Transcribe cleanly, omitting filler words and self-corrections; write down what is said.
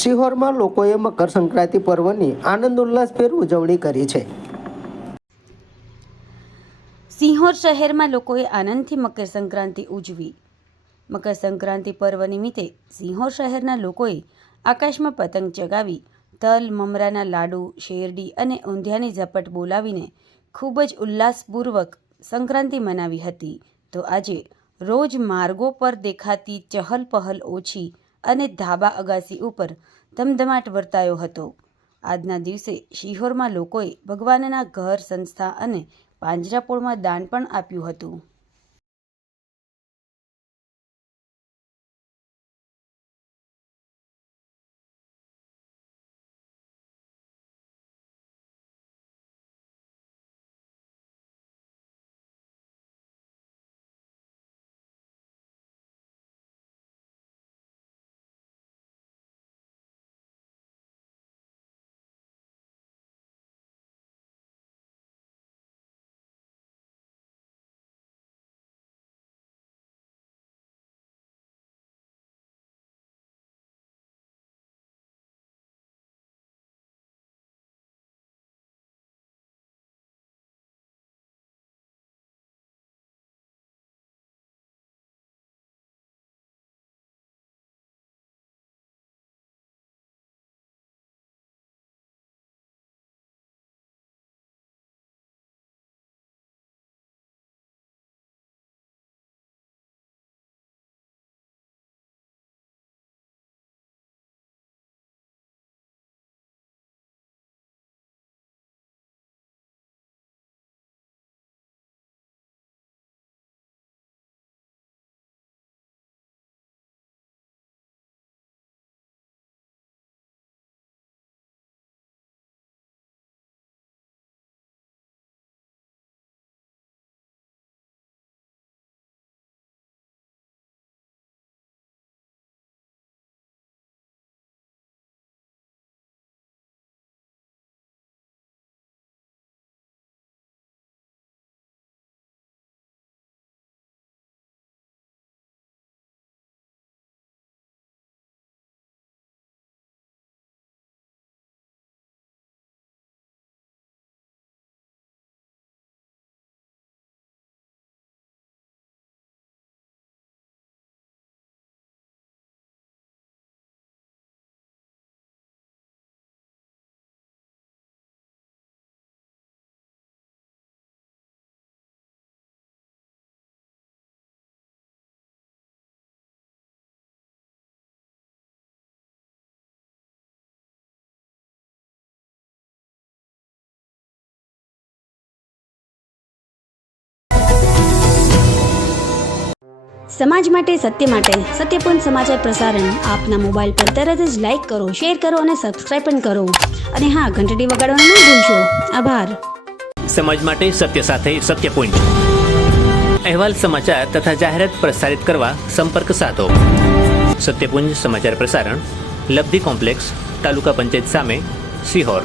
સિહોરમાં લોકોએ મકર સંક્રાંતિ પર્વની આનંદ ઉલ્લાસભેર ઉજવણી કરી છે। સિહોર શહેરમાં લોકોએ આનંદથી મકર સંક્રાંતિ ઉજવી। મકર સંક્રાંતિ પર્વ નિમિત્તે સિહોર શહેરના લોકોએ આકાશમાં પતંગ ચગાવી તલ મમરાના લાડુ, શેરડી અને ઊંધિયાની ઝપટ બોલાવીને ખૂબ જ ઉલ્લાસપૂર્વક સંક્રાંતિ મનાવી હતી। તો આજે રોજ માર્ગો પર દેખાતી ચહલ પહલ ઓછી અને ધાબા અગાસી ઉપર ધમધમાટ વર્તાયો હતો। આજના દિવસે શિહોરમાં લોકોએ ભગવાનના ઘર, સંસ્થા અને પાંજરાપોળમાં દાન પણ આપ્યું હતું। સમાજ માટે, સત્ય માટે, સત્યપૂર્ણ સમાચાર પ્રસારણ આપના મોબાઈલ પર તરત જ લાઈક કરો, શેર કરો અને સબસ્ક્રાઇબ પણ કરો અને હા, ઘંટડી વગાડવાનું ન ભૂલશો। આભાર। સમાજ માટે સત્ય સાથે સત્યપૂર્ણ અહેવાલ, સમાચાર તથા જાહેરાત પ્રસારિત કરવા સંપર્ક સાધો। સત્યપુંજ સમાચાર પ્રસારણ, લબ્ધિ કોમ્પ્લેક્સ, તાલુકા પંચાયત સામે, સિહોર।